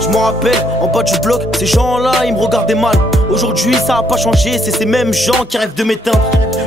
Je m'en rappelle, en bas du bloc, ces gens-là, ils me regardaient mal. Aujourd'hui, ça a pas changé, c'est ces mêmes gens qui rêvent de m'éteindre.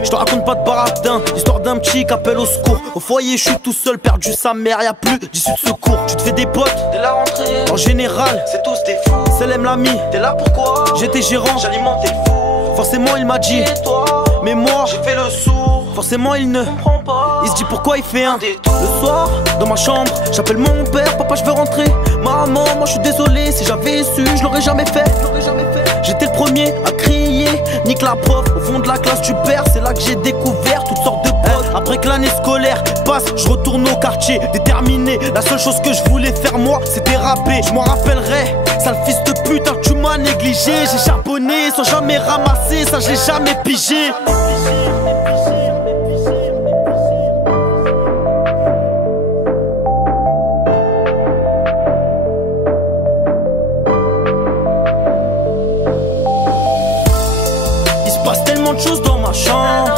Je te raconte pas de baratin, histoire d'un petit qui appelle au secours. Au foyer, je suis tout seul, perdu sa mère, y'a plus d'issue de secours. Tu te fais des potes, dès la rentrée, en général, c'est tous des fous. Célèbre l'ami, t'es là pourquoi? J'étais gérant, j'alimente des fous. Forcément, il m'a dit, et toi? Mais moi, j'ai fait le sourd. Forcément, il ne comprend pas. Il se dit pourquoi il fait un détour. Le soir, dans ma chambre, j'appelle mon père, papa, je veux rentrer. Maman, moi je suis désolé, si j'avais su, je l'aurais jamais fait. J'étais le premier à crier, nique la prof. Au fond de la classe, tu perds, c'est là que j'ai découvert toutes sortes de potes. Après que l'année scolaire passe, je retourne au quartier, déterminé. La seule chose que je voulais faire, moi, c'était rapper. Je m'en rappellerai, sale fils de putain, tu m'as négligé. J'ai charbonné sans jamais ramasser, ça j'ai jamais pigé. De choses dans ma chambre.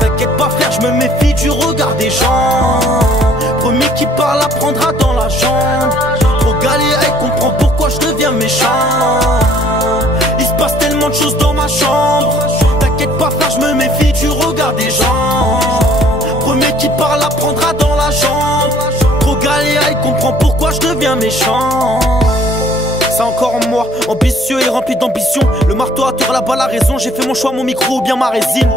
T'inquiète pas frère, je me méfie du regard des gens. Premier qui parle apprendra dans la jambe. Trop galéré, comprends pourquoi je deviens méchant. Il se passe tellement de choses dans ma chambre. T'inquiète pas frère, je me méfie du regard des gens. Premier qui parle apprendra dans la jambe. Trop galéré, comprends pourquoi je deviens méchant. C'est encore en moi, ambitieux et rempli d'ambition. Le marteau à tour là-bas la raison. J'ai fait mon choix, mon micro ou bien ma résine.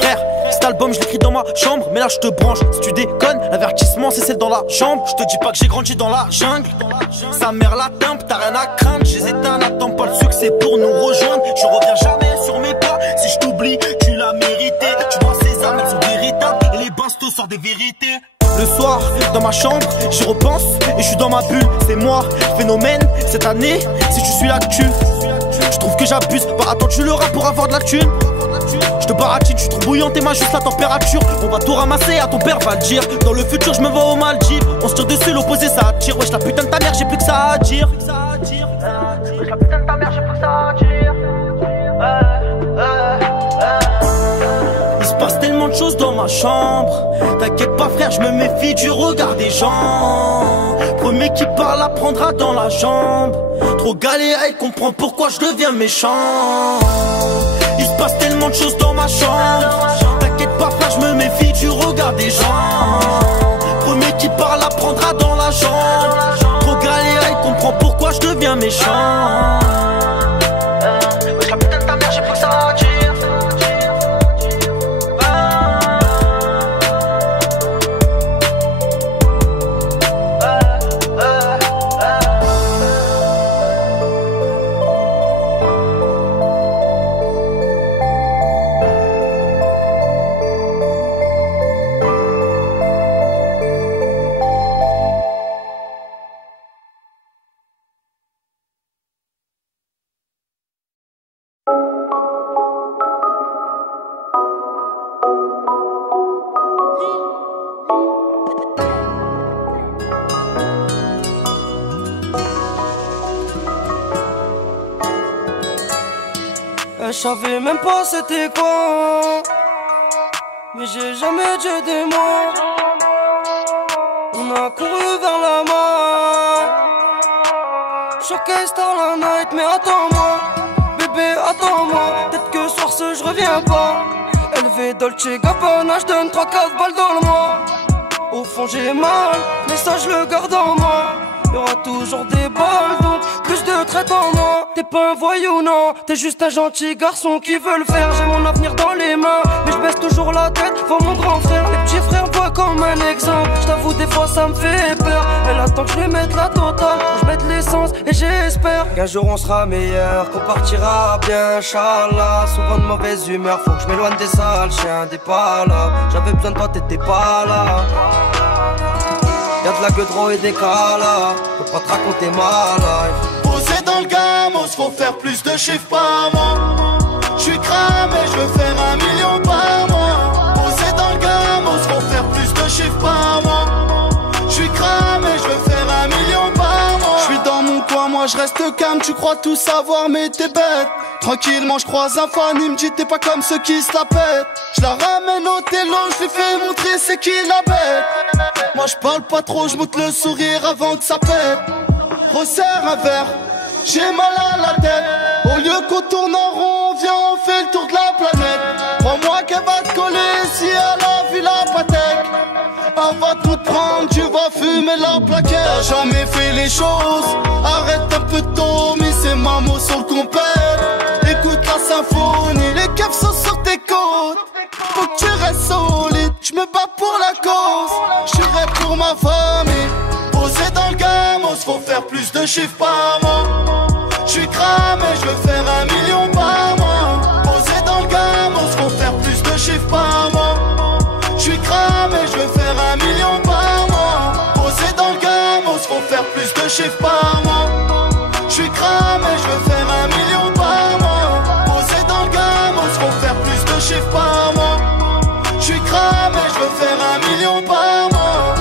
Frère, cet album je l'écris dans ma chambre. Mais là je te branche, si tu déconnes, l'avertissement c'est celle dans la chambre. Je te dis pas que j'ai grandi dans la jungle. Sa mère la timpe, t'as rien à craindre. Je les éteins, n'attends pas le succès pour nous rejoindre. Je reviens jamais sur mes pas. Si je t'oublie, tu l'as mérité. Tu vois ces âmes, elles sont véritables. Et les bastos sortent des vérités. Le soir, dans ma chambre, j'y repense et je suis dans ma bulle. C'est moi, phénomène, cette année, si tu suis l'actu. Je trouve que j'abuse, pas attends tu le rap pour avoir de la thune. Je te baratine, je suis trop bouillante et ma juste la température. On va tout ramasser, à ton père va le dire. Dans le futur, je me vois aux Maldives. On se tire dessus, l'opposé ça attire. Wesh la putain de ta mère, j'ai plus que ça à dire. Wesh la putain de ta mère, j'ai plus que ça à dire. Il se passe tellement de choses dans ma chambre. T'inquiète pas frère, je me méfie du regard des gens. Premier qui parle apprendra dans la jambe. Trop galéré, comprends pourquoi je deviens méchant. Il se passe tellement de choses dans ma chambre. T'inquiète pas frère, je me méfie du regard des gens. Premier qui parle apprendra dans la jambe. Trop galéré, comprends pourquoi je deviens méchant. Wesh la putain de ta mère, j'ai plus que ça à dire. Je savais même pas c'était quoi, mais j'ai jamais dit des mots. On a couru vers la mort. Showcase dans la night, mais attends-moi, bébé attends-moi. Peut-être que soir ce je reviens pas. Élevé Dolce Gabbana, je donne 3-4 balles dans le mois. Au fond j'ai mal, mais ça je le garde en moi. Y'aura toujours des balles, donc plus de traite en moi. T'es pas un voyou, non, t'es juste un gentil garçon qui veut le faire. J'ai mon avenir dans les mains, mais je baisse toujours la tête devant mon grand frère. Les petits frères voient comme un exemple. Je t'avoue des fois ça me fait peur. Elle attend que je lui mette la totale, que je mette l'essence et j'espère qu'un jour on sera meilleur, qu'on partira bien, Inch'Allah. Souvent de mauvaise humeur, faut que je m'éloigne des sales chiens, des palas. J'avais besoin de toi, t'étais pas là. Y'a de la gueudreau et des calas, peux pas te raconter ma life. Posé dans le gamos, faut faire plus de chiffres par mois. J'suis cramé, j'veux faire 1 million par mois. Posé dans le gamos, faut faire plus de chiffres par mois. J'suis cramé, j'veux faire 1 million par mois. J'suis dans mon coin, moi j'reste calme, tu crois tout savoir mais t'es bête. Tranquillement j'croise un fan, il me dit t'es pas comme ceux qui se la pètent. J'la ramène au télo, j'lui fais montrer c'est qui la bête. Moi j'parle pas trop, j'monte le sourire avant que ça pète. resserre un verre, j'ai mal à la tête. Au lieu qu'on tourne en rond, viens on fait le tour de la planète. Crois-moi qu'elle va te coller si elle a vu la patek. Elle va tout prendre, tu vas fumer la plaquette. T'as jamais fait les choses, arrête un peu tôt, mais c'est Mamo sur le compère. Écoute la symphonie, les keufs sont sur tes côtes. Faut que tu restes solide, j'me bats pour la cause. J'suirai pour ma famille, posé dans le gamos. Faut faire plus de chiffres par mois. J'suis cramé, j'veux faire 1 million par mois. Posé dans le gamos, faut faire plus de chiffres par mois. J'suis cramé, j'veux faire 1 million par mois. Posé dans le gamos, faut faire plus de chiffres par mois. J'suis cramé, j'veux faire 1 million par mois. Posé dans le gamos, faut faire plus de chiffres par mois. J'suis cramé, j'veux faire 1 million par mois.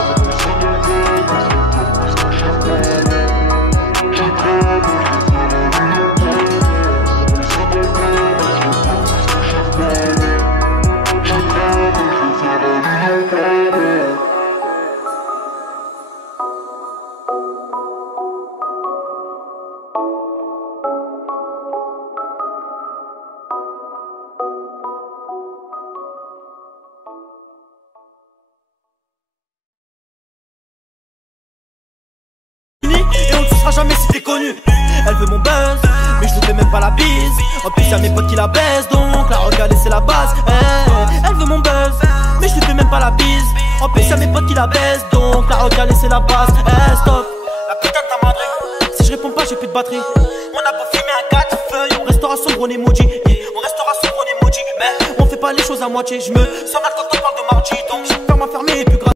Et on ne sera jamais si t'es connu. Elle veut mon buzz, mais je lui fais même pas la bise. En plus y'a mes potes qui la baissent, donc la regarder c'est la base. Elle veut mon buzz, mais je lui fais même pas la bise. En plus y'a mes potes qui la baissent, donc la regarder c'est la base. Stop, la putain de ta madre. Si je réponds pas j'ai plus de batterie. On a beau fumer un 4 feuilles, on restera son gros emoji. On restera son gros emoji, mais on fait pas les choses à moitié. Je me sens mal quand on parle de mardi, donc j'ai ferme à fermer et plus grave.